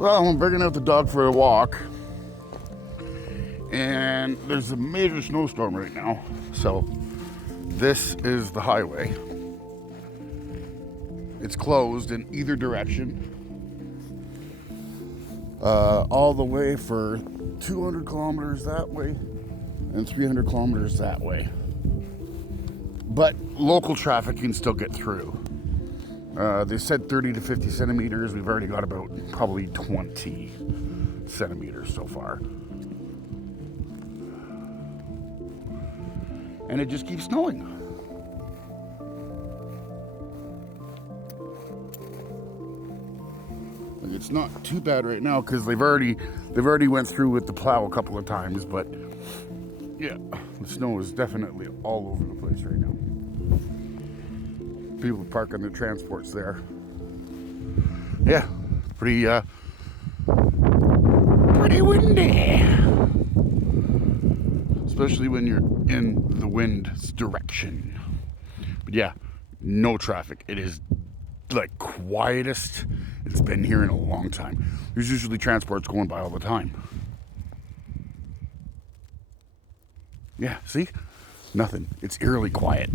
Well, I'm bringing out the dog for a walk, and there's a major snowstorm right now, so this is the highway. It's closed in either direction, all the way for 200 kilometers that way and 300 kilometers that way. But local traffic can still get through. They said 30 to 50 centimeters. We've already got about probably 20 centimeters so far. And it just keeps snowing. Like, it's not too bad right now because they've already went through with the plow a couple of times, but yeah, the snow is definitely all over the place right now. People parking their transports there. Yeah, pretty windy. Especially when you're in the wind's direction. But yeah, no traffic. It is like quietest it's been here in a long time. There's usually transports going by all the time. Yeah, see? Nothing. It's eerily quiet.